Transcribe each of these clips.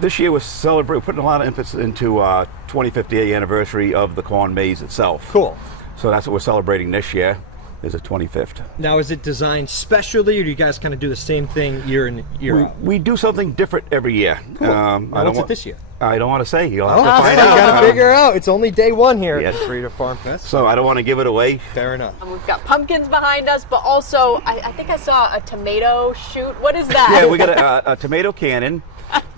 This year we're putting a lot of emphasis into 25th year anniversary of the corn maze itself. Cool. So that's what we're celebrating this year, is the 25th. Now, is it designed specially, or do you guys kind of do the same thing year in year out? We do something different every year. Cool. What's it this year? I don't want to say. You'll have to find You out. got to figure out. It's only day one here. Yes. Frida Farm Fest. So I don't want to give it away. Fair enough. We've got pumpkins behind us, but also I think I saw a tomato shoot. What is that? Yeah, we got a tomato cannon.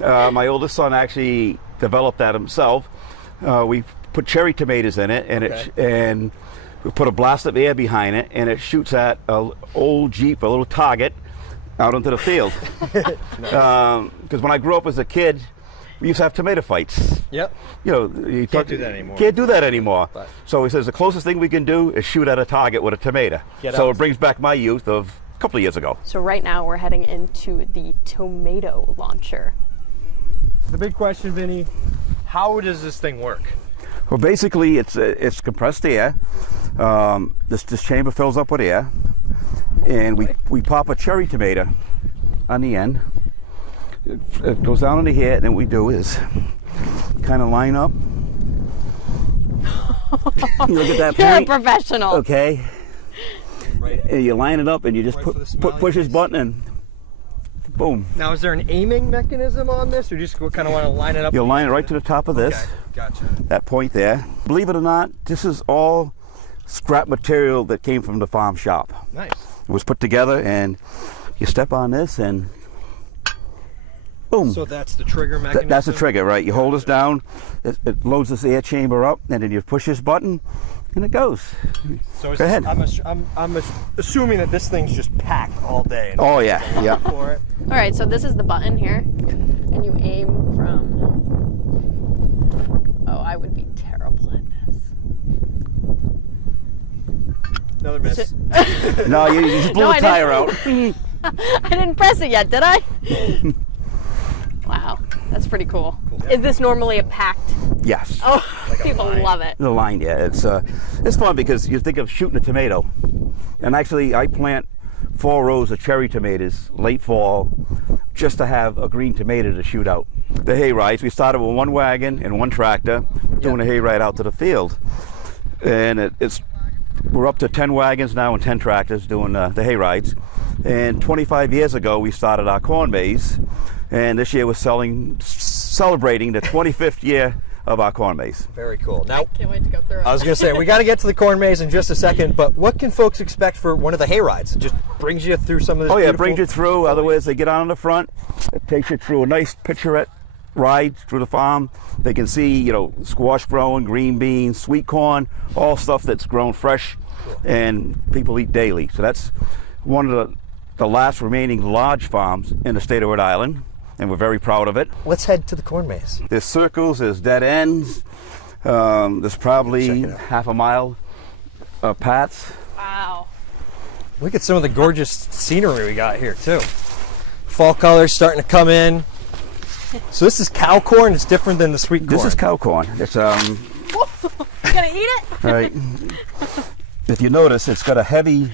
My oldest son actually developed that himself. We put cherry tomatoes in it, and we put a blast of air behind it, and it shoots at an old Jeep, a little target, out into the field. Because when I grew up as a kid, we used to have tomato fights. Yep. You know, you Can't do that anymore. Can't do that anymore. But So he says the closest thing we can do is shoot at a target with a tomato. So it brings back my youth of a couple of years ago. So right now we're heading into the tomato launcher. the big question, Vinny, how does this thing work? Well, basically, it's compressed air. This chamber fills up with air, and we pop a cherry tomato on the end. It goes down into here, and then what we do is kind of line up. You look at that You're point. a professional. Okay. Right. And you line it up, and you just push this button, and boom. Now, is there an aiming mechanism on this, or you just kind of want to line it up? You'll line it right to the top of this. Okay, gotcha. That point there. Believe it or not, this is all scrap material that came from the farm shop. Nice. It was put together, and you step on this, and boom. So that's the trigger mechanism? That's the trigger, right? You hold this down, it loads this air chamber up, and then you push this button, and it goes. So Go ahead. I'm assuming that this thing's just packed all day. And Oh, yeah, yeah. For it. All right, so this is the button here, and you aim from. Oh, I would be terrible at this. Another miss. No, you just blew No, the tire out. I didn't press it yet, did I? Wow, that's pretty cool. Is this normally a packed? Yes. Oh, people love it. The line, yeah. It's fun because you think of shooting a tomato, and actually I plant 4 rows of cherry tomatoes late fall just to have a green tomato to shoot out. The hay rides, we started with 1 wagon and 1 tractor doing a hay ride out to the field, and we're up to 10 wagons now and 10 tractors doing the hay rides. And 25 years ago we started our corn maze, and this year we're celebrating the 25th year of our corn maze. Very cool. Now, Can't wait to go through it. I was going to say, we got to get to the corn maze in just a second, but what can folks expect for one of the hay rides? It just brings you through some of this. Oh yeah, it beautiful- brings you through. Otherwise, they get on in the front. It takes you through a nice picturesque ride through the farm. They can see, squash growing, green beans, sweet corn, all stuff that's grown fresh, and people eat daily. So that's one of the last remaining large farms in the state of Rhode Island, and we're very proud of it. Let's head to the corn maze. There's circles, there's dead ends. There's probably half a mile of paths. Wow. Look at some of the gorgeous scenery we got here, too. Fall colors starting to come in. So this is cow corn. It's different than the sweet corn. This is cow corn. It's You gonna eat it? right. If you notice, it's got a heavy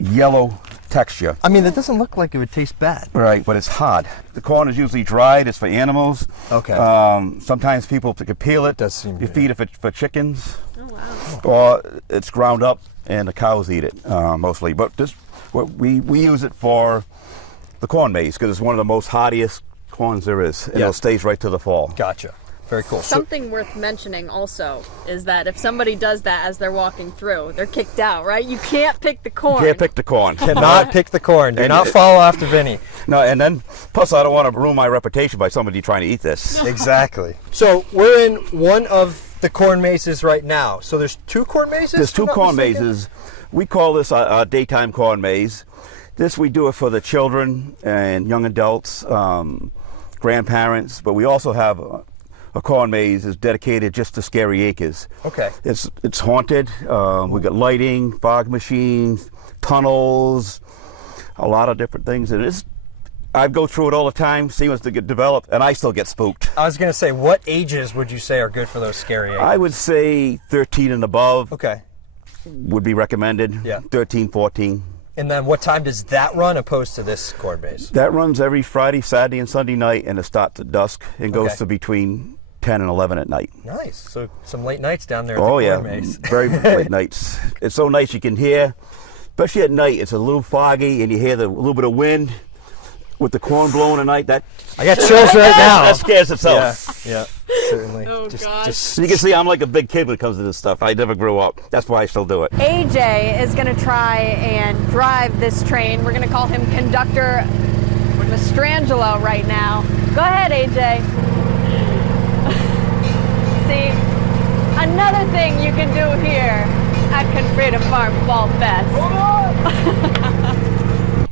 yellow texture. I mean, it doesn't look like it would taste bad. Right, but it's hard. The corn is usually dried. It's for animals. Okay. Sometimes people can peel it. Does seem You good. feed it for chickens. Oh wow. Or it's ground up and the cows eat it mostly. But we use it for the corn maze because it's one of the most hardiest corns there is, and Yeah. it stays right to the fall. Gotcha. Very cool. Something worth mentioning also is that if somebody does that as they're walking through, they're kicked out, right? You can't pick the corn. You can't pick the corn. Cannot pick the corn. Do And not it- follow after Vinny. No, and then plus I don't want to ruin my reputation by somebody trying to eat this. Exactly. So we're in one of the corn mazes right now. So there's 2 corn mazes? There's if I'm 2 not corn mistaken? mazes. We call this a daytime corn maze. This we do it for the children and young adults, grandparents, but we also have a corn maze is dedicated just to scary acres. Okay. It's haunted. We got lighting, fog machines, tunnels, a lot of different things, and I go through it all the time, see what's to get developed, and I still get spooked. I was going to say, what ages would you say are good for those scary eggs? I would say 13 and above Okay. would be recommended. Yeah. 13, 14. And then what time does that run opposed to this corn maze? That runs every Friday, Saturday, and Sunday night, and it starts at dusk and goes Okay. to between 10 and 11 at night. Nice. So some late nights down there at Oh the yeah, corn maze. very late nights. It's so nice you can hear, especially at night. It's a little foggy, and you hear a little bit of wind with the corn blowing at night. That I got chills right now. that scares itself. Yeah, certainly. Oh, gosh. So you can see I'm like a big kid when it comes to this stuff. I never grew up. That's why I still do it. AJ is going to try and drive this train. We're going to call him Conductor Mastrangelo right now. Go ahead, AJ. See, another thing you can do here at Confreda Farm Fall Fest.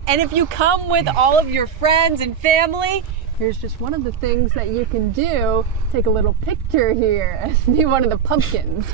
And if you come with all of your friends and family, here's just one of the things that you can do. Take a little picture here and be one of the pumpkins.